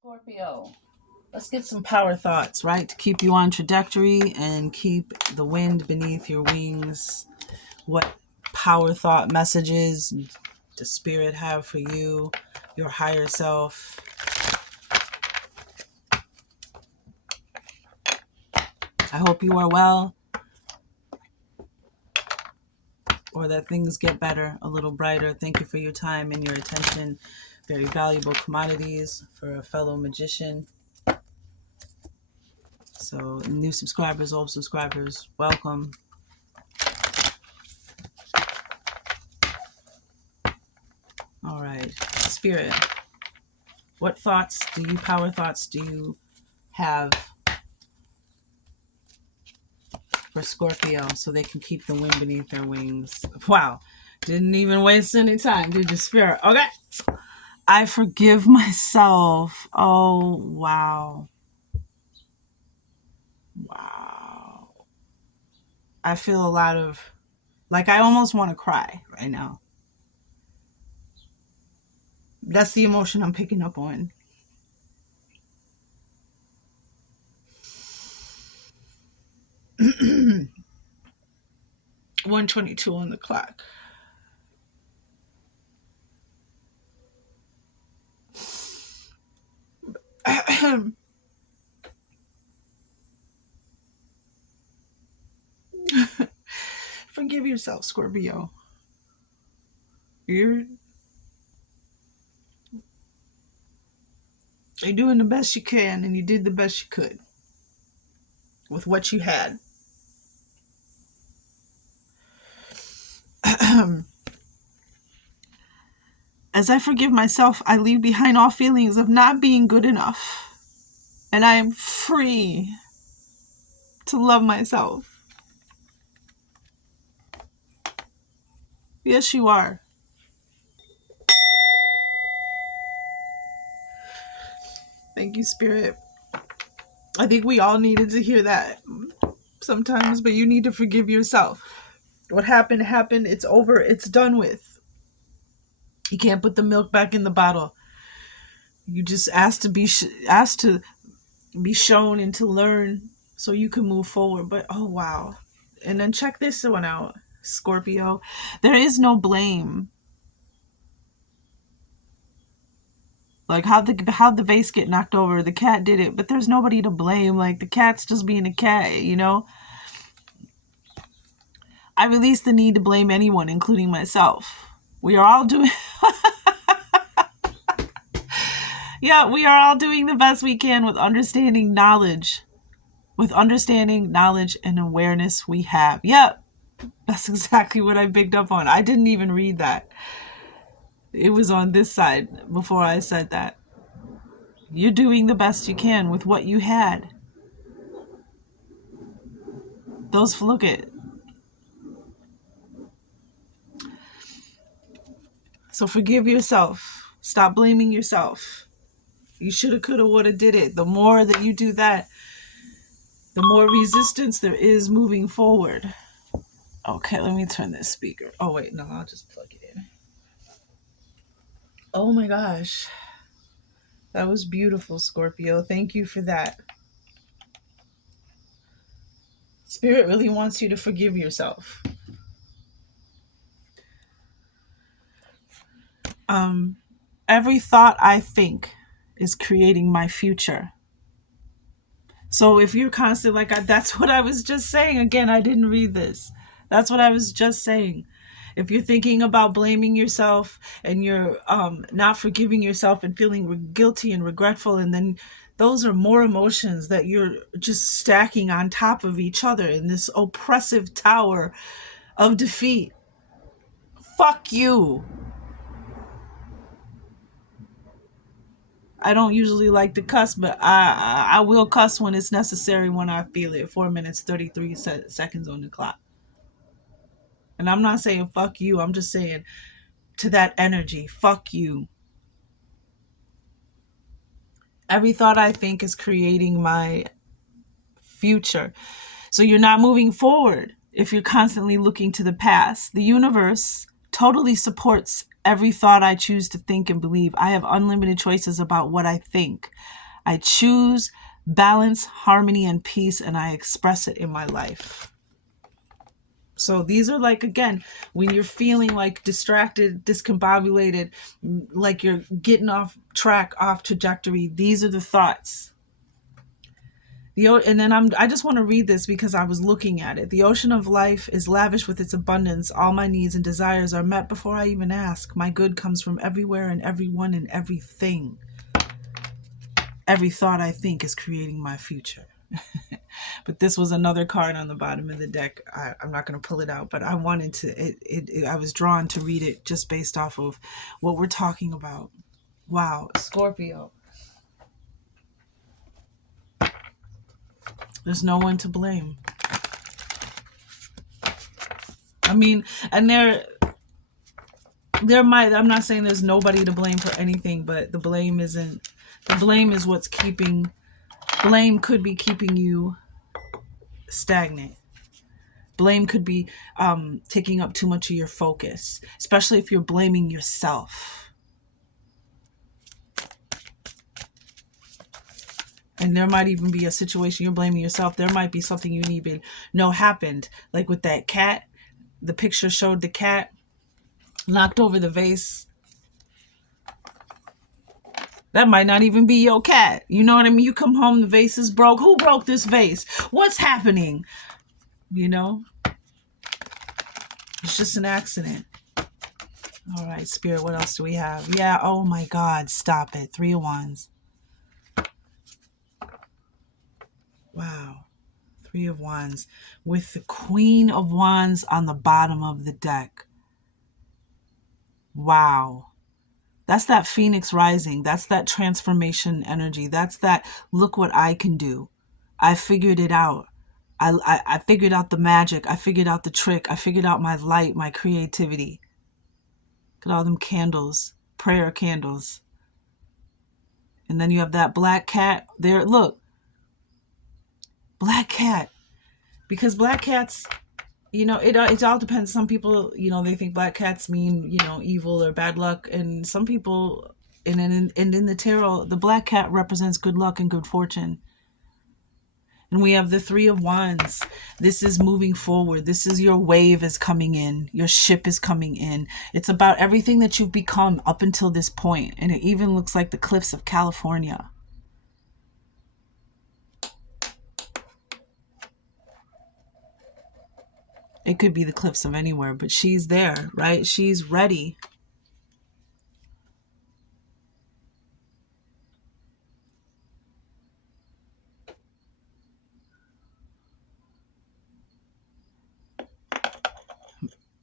Scorpio. Let's get some power thoughts, right? To keep you on trajectory and keep the wind beneath your wings. What power thought messages does Spirit have for you, your higher self? I hope you are well, or that things get better, a little brighter. Thank you for your time and your attention. Very valuable commodities for a fellow magician. So new subscribers, old subscribers, welcome. All right, Spirit, what power thoughts do you have for Scorpio so they can keep the wind beneath their wings? Wow, didn't even waste any time, did you, Spirit? Okay. I forgive myself. Oh, wow. Wow. I feel a lot of, like, I almost want to cry right now. That's the emotion I'm picking up on. $1:22 on the clock. Forgive yourself, Scorpio. You're doing the best you can, and you did the best you could with what you had. As I forgive myself, I leave behind all feelings of not being good enough. And I am free to love myself. Yes, you are. Thank you, Spirit. I think we all needed to hear that sometimes, but you need to forgive yourself. What happened, happened. It's over. It's done with. You can't put the milk back in the bottle. You just asked to be shown and to learn so you can move forward. But oh wow. And then check this one out, Scorpio. There is no blame. Like how'd the vase get knocked over? The cat did it, but there's nobody to blame. Like the cat's just being a cat, you know? I release the need to blame anyone, including myself. We are all doing Yeah, we are all doing the best we can with understanding, knowledge, and awareness we have. Yep, that's exactly what I picked up on. I didn't even read that. It was on this side before I said that. You're doing the best you can with what you had. Look at. So forgive yourself. Stop blaming yourself. You shoulda, coulda, woulda, did it. The more that you do that, the more resistance there is moving forward. Okay, let me turn this speaker. Oh, wait, no, I'll just plug it in. Oh my gosh. That was beautiful, Scorpio. Thank you for that. Spirit really wants you to forgive yourself. Every thought I think is creating my future. So if you're constantly like, that's what I was just saying. Again, I didn't read this. That's what I was just saying. If you're thinking about blaming yourself and you're not forgiving yourself and feeling guilty and regretful, and then those are more emotions that you're just stacking on top of each other in this oppressive tower of defeat. Fuck you. I don't usually like to cuss, but I will cuss when it's necessary, when I feel it. 4 minutes, 33 seconds on the clock. And I'm not saying fuck you. I'm just saying to that energy, fuck you. Every thought I think is creating my future. So you're not moving forward if you're constantly looking to the past. The universe totally supports every thought I choose to think and believe. I have unlimited choices about what I think. I choose balance, harmony, and peace, and I express it in my life. So these are like, again, when you're feeling like distracted, discombobulated, like you're getting off track, off trajectory, these are the thoughts. And then I just want to read this because I was looking at it. The ocean of life is lavish with its abundance. All my needs and desires are met before I even ask. My good comes from everywhere and everyone and everything. Every thought I think is creating my future. But this was another card on the bottom of the deck. I'm not going to pull it out, but I wanted to, I was drawn to read it just based off of what we're talking about. Wow, Scorpio. There's no one to blame. I mean, and there might, I'm not saying there's nobody to blame for anything, but the blame is what's blame could be keeping you stagnant. Blame could be taking up too much of your focus, especially if you're blaming yourself. And there might even be a situation you're blaming yourself. There might be something you didn't even know happened. Like with that cat, the picture showed the cat knocked over the vase. That might not even be your cat. You know what I mean? You come home, the vase is broke. Who broke this vase? What's happening? You know? It's just an accident. All right, Spirit, what else do we have? Yeah, oh my God, stop it. 3 of Wands. Wow. 3 of Wands. With the Queen of Wands on the bottom of the deck. Wow. That's that Phoenix rising. That's that transformation energy. That's that, look what I can do. I figured it out. I figured out the magic. I figured out the trick. I figured out my light, my creativity. Look at all them candles, prayer candles. And then you have that black cat there. Look, black cat. Because black cats, you know, it all depends. Some people, you know, they think black cats mean, you know, evil or bad luck. And some people, and in the tarot, the black cat represents good luck and good fortune. And we have the 3 of Wands. This is moving forward. This is your wave is coming in. Your ship is coming in. It's about everything that you've become up until this point. And it even looks like the cliffs of California. It could be the cliffs of anywhere, but she's there, right? She's ready.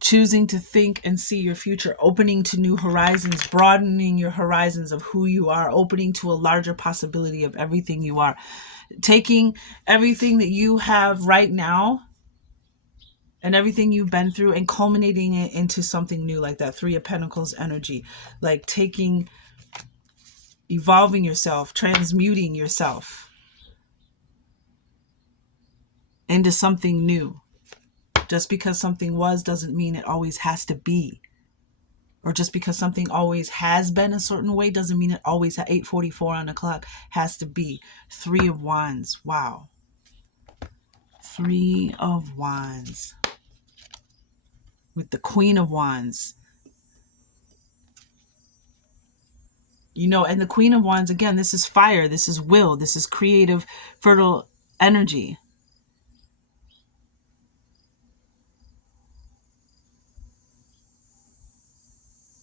Choosing to think and see your future, opening to new horizons, broadening your horizons of who you are, opening to a larger possibility of everything you are. Taking everything that you have right now and everything you've been through and culminating it into something new, like that 3 of Pentacles energy. Like evolving yourself, transmuting yourself into something new. Just because something was doesn't mean it always has to be. Or just because something always has been a certain way doesn't mean it always at 8:44 on the clock has to be. 3 of Wands. Wow. 3 of Wands. With the Queen of Wands. You know, and the Queen of Wands, again, this is fire. This is will. This is creative, fertile energy.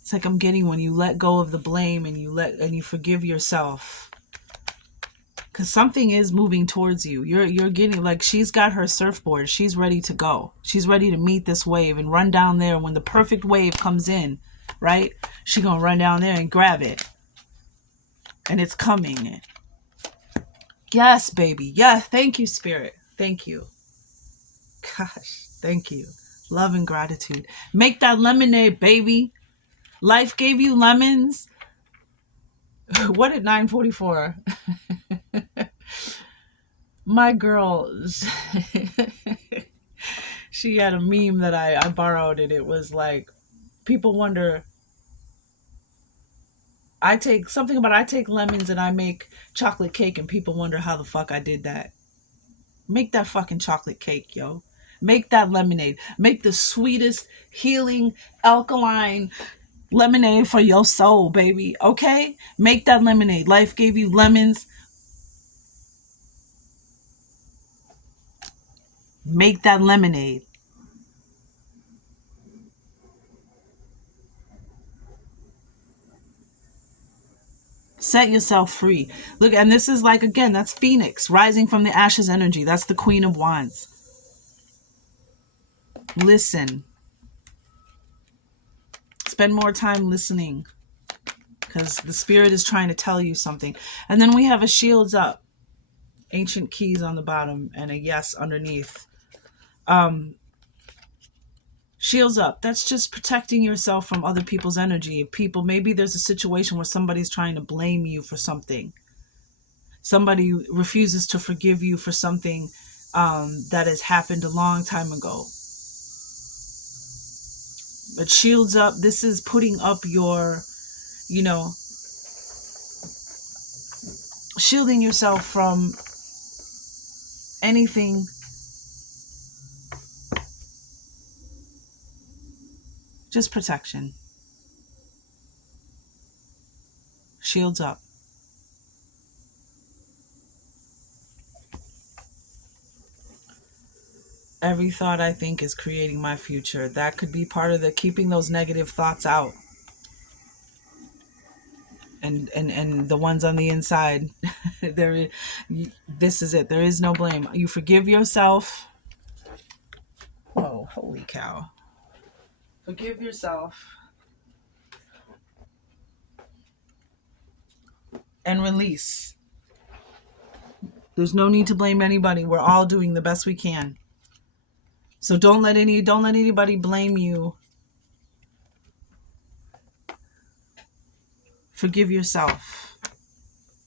It's like I'm getting when you let go of the blame and you forgive yourself. Because something is moving towards you. You're getting, like, she's got her surfboard. She's ready to go. She's ready to meet this wave and run down there when the perfect wave comes in, right? She's going to run down there and grab it. And it's coming. Yes, baby. Yes. Thank you, Spirit. Thank you. Gosh, thank you. Love and gratitude. Make that lemonade, baby. Life gave you lemons. What at 9:44? My girl, she had a meme that I borrowed, and it was like, people wonder I take lemons and I make chocolate cake and people wonder how the fuck I did that. Make that fucking chocolate cake, yo. Make that lemonade. Make the sweetest, healing, alkaline lemonade for your soul, baby. Okay? Make that lemonade. Life gave you lemons. Make that lemonade. Set yourself free. Look, and this is like, again, that's Phoenix, rising from the ashes energy. That's the Queen of Wands. Listen. Spend more time listening because the spirit is trying to tell you something. And then we have a shields up, ancient keys on the bottom, and a yes underneath. Shields up. That's just protecting yourself from other people's energy. People, maybe there's a situation where somebody's trying to blame you for something. Somebody refuses to forgive you for something that has happened a long time ago. But shields up, this is putting up your, you know, shielding yourself from anything. Just protection. Shields up. Every thought I think is creating my future. That could be part of the keeping those negative thoughts out. And the ones on the inside. there this is it. There is no blame. You forgive yourself. Oh, holy cow. Forgive yourself and release. There's no need to blame anybody. We're all doing the best we can. So don't let anybody blame you. Forgive yourself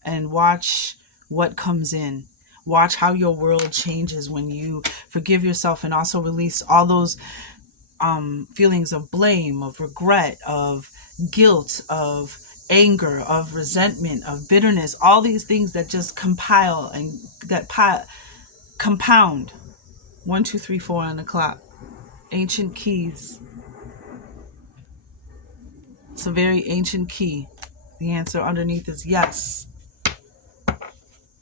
and watch what comes in. Watch how your world changes when you forgive yourself and also release all those feelings of blame, of regret, of guilt, of anger, of resentment, of bitterness, all these things that just compile and compound. 1, 2, 3, 4 on the clock. Ancient keys. It's a very ancient key. The answer underneath is yes.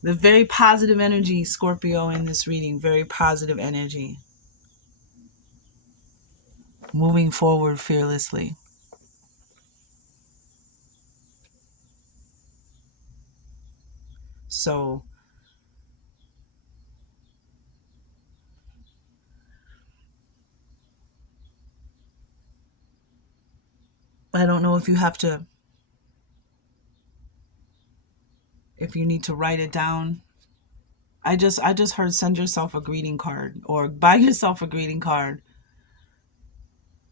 The very positive energy, Scorpio, in this reading. Very positive energy. Moving forward fearlessly. So, I don't know if you have to, if you need to write it down. I just heard send yourself a greeting card or buy yourself a greeting card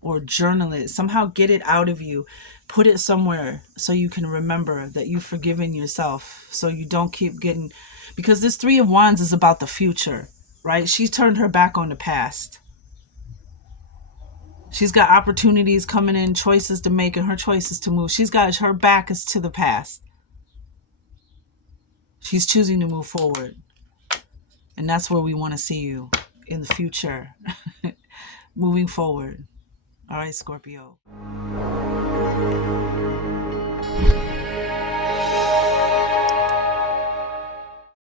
or journal it. Somehow get it out of you. Put it somewhere so you can remember that you've forgiven yourself, so you don't keep getting, because this 3 of Wands is about the future, right? She turned her back on the past. She's got opportunities coming in, choices to make, and her choices to move. She's got her back is to the past. She's choosing to move forward. And that's where we want to see you in the future. Moving forward. All right, Scorpio.